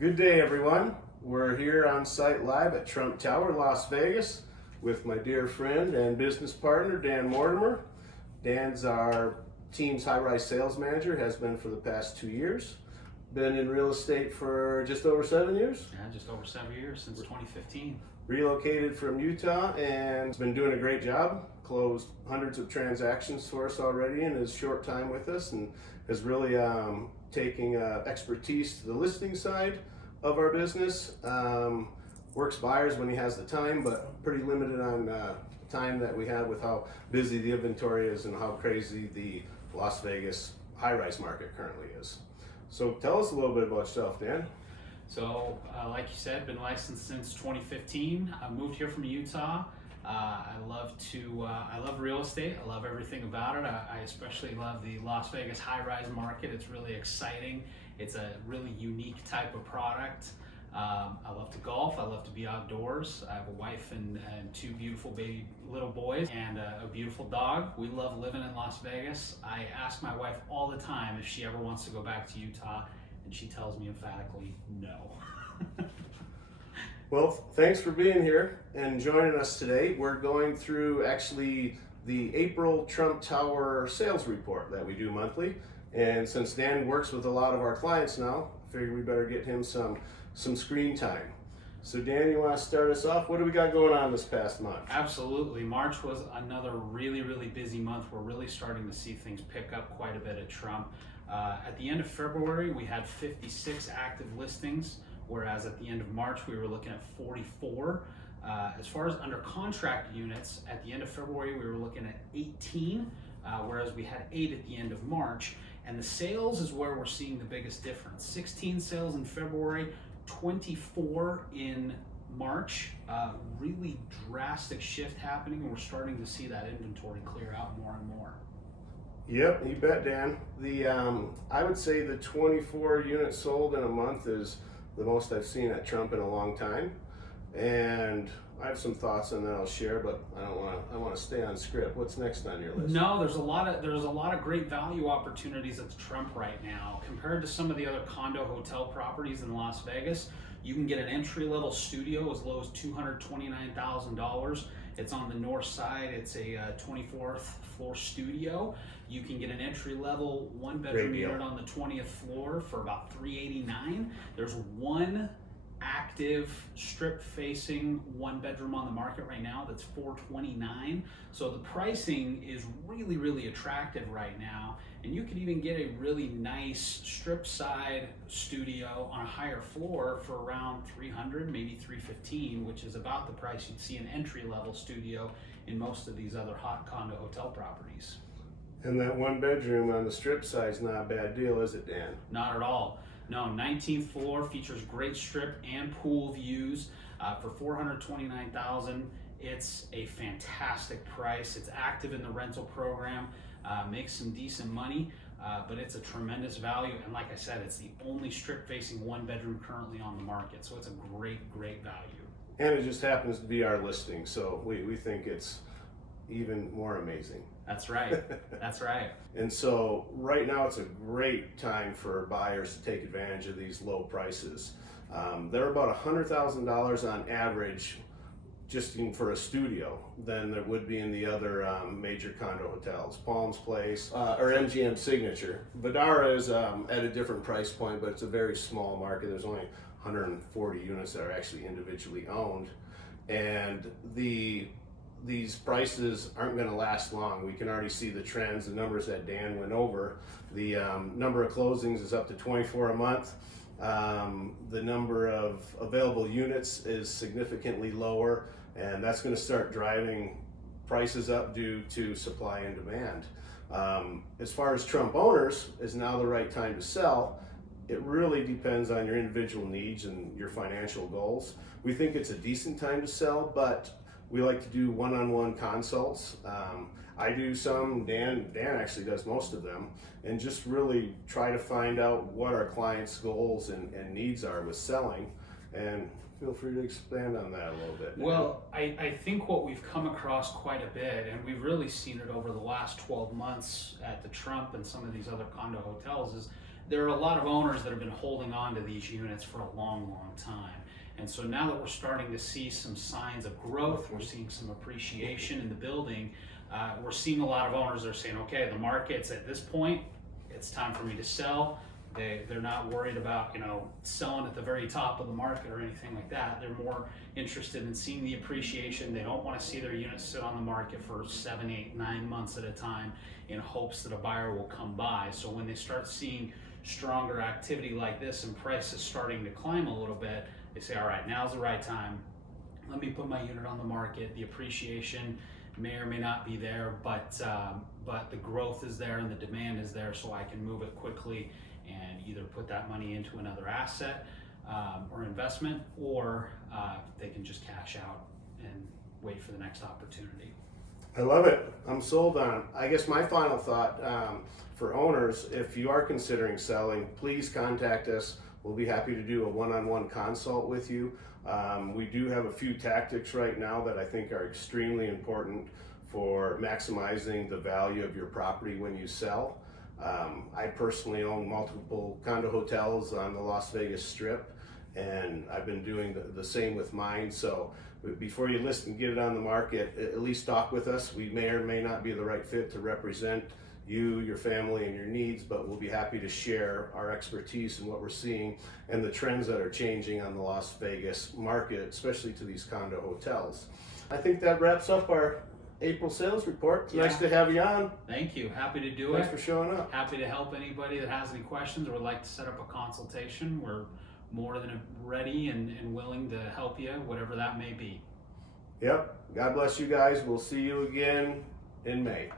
Good day, everyone. We're here on site live at Trump Tower, Las Vegas, with my dear friend and business partner, Dan Mortimer. Dan's our team's high-rise sales manager, has been for the past 2 years. Been in real estate for just over 7 years. Yeah, just over 7 years, since 2015. Relocated from Utah and has been doing a great job. Closed hundreds of transactions for us already in his short time with us, and is really taking expertise to the listing side of our business. Works buyers when he has the time, but pretty limited on time that we have with how busy the inventory is and how crazy the Las Vegas high-rise market currently is. So tell us a little bit about yourself, Dan. So, like you said, been licensed since 2015. I moved here from Utah. I love real estate. I love everything about it. I especially love the Las Vegas high-rise market. It's really exciting. It's a really unique type of product. I love to golf. I love to be outdoors. I have a wife and 2 beautiful baby little boys and a beautiful dog. We love living in Las Vegas. I ask my wife all the time if she ever wants to go back to Utah, and she tells me emphatically no. Well, thanks for being here and joining us today. We're going through actually the April Trump Tower sales report that we do monthly. And since Dan works with a lot of our clients now, I figured we better get him some screen time. So Dan, you want to start us off? What do we got going on this past month? Absolutely. March was another really busy month. We're really starting to see things pick up quite a bit at Trump. At the end of February, we had 56 active listings, whereas at the end of March, we were looking at 44. As far as under contract units, at the end of February, we were looking at 18, whereas we had 8 at the end of March. And the sales is where we're seeing the biggest difference. 16 sales in February, 24 in March. Really drastic shift happening, and we're starting to see that inventory clear out more and more. Yep, you bet, Dan. I would say the 24 units sold in a month is the most I've seen at Trump in a long time. And I have some thoughts on that I'll share, but I want to stay on script. What's next on your list? No, there's a lot of great value opportunities at Trump right now. Compared to some of the other condo hotel properties in Las Vegas, you can get an entry-level studio as low as $229,000. It's on the north side. It's a 24th floor studio. You can get an entry-level 1-bedroom unit on the 20th floor for about $389,000. There's one active strip-facing 1-bedroom on the market right now that's $429,000. So the pricing is really attractive right now, and you could even get a really nice strip side studio on a higher floor for around $300,000, maybe $315,000, which is about the price you'd see an entry-level studio in most of these other hot condo hotel properties. And that 1-bedroom on the strip side is not a bad deal, is it, Dan? Not at all. No, 19th floor, features great strip and pool views for $429,000. It's a fantastic price. It's active in the rental program, makes some decent money, but it's a tremendous value. And like I said, it's the only strip-facing 1-bedroom currently on the market, so it's a great value. And it just happens to be our listing, so we think it's even more amazing. That's right. That's right. And so right now it's a great time for buyers to take advantage of these low prices. They're about $100,000 on average just for a studio than there would be in the other major condo hotels. Palms Place or MGM Signature. Vdara is at a different price point, but it's a very small market. There's only 140 units that are actually individually owned. And these prices aren't going to last long. We can already see the trends, the numbers that Dan went over. The number of closings is up to 24 a month. The number of available units is significantly lower, and that's going to start driving prices up due to supply and demand. As far as Trump owners, is now the right time to sell? It really depends on your individual needs and your financial goals. We think it's a decent time to sell, but we like to do one-on-one consults. I do some, Dan actually does most of them, and just really try to find out what our clients' goals and needs are with selling. And feel free to expand on that a little bit. Well, I think what we've come across quite a bit, and we've really seen it over the last 12 months at the Trump and some of these other condo hotels, is there are a lot of owners that have been holding on to these units for a long, long time. And so now that we're starting to see some signs of growth, we're seeing some appreciation in the building, we're seeing a lot of owners that are saying, okay, the market's at this point, it's time for me to sell. They're not worried about, selling at the very top of the market or anything like that. They're more interested in seeing the appreciation. They don't want to see their units sit on the market for 7, 8, 9 months at a time in hopes that a buyer will come by. So when they start seeing stronger activity like this and prices starting to climb a little bit, they say, all right, now's the right time. Let me put my unit on the market. The appreciation may or may not be there, but the growth is there and the demand is there, so I can move it quickly and either put that money into another asset or investment, or they can just cash out and wait for the next opportunity. I love it. I'm sold on it. I guess my final thought for owners, if you are considering selling, please contact us. We'll be happy to do a one-on-one consult with you. We do have a few tactics right now that I think are extremely important for maximizing the value of your property when you sell. I personally own multiple condo hotels on the Las Vegas Strip, and I've been doing the same with mine. So before you list and get it on the market, at least talk with us. We may or may not be the right fit to represent you, your family, and your needs, but we'll be happy to share our expertise and what we're seeing and the trends that are changing on the Las Vegas market, especially to these condo hotels. I think that wraps up our April sales report. It's nice to have you on. Thank you. Happy to do Thanks it. for showing up. Happy to help anybody that has any questions or would like to set up a consultation. We're more than ready and willing to help you, whatever that may be. Yep. God bless you guys. We'll see you again in May.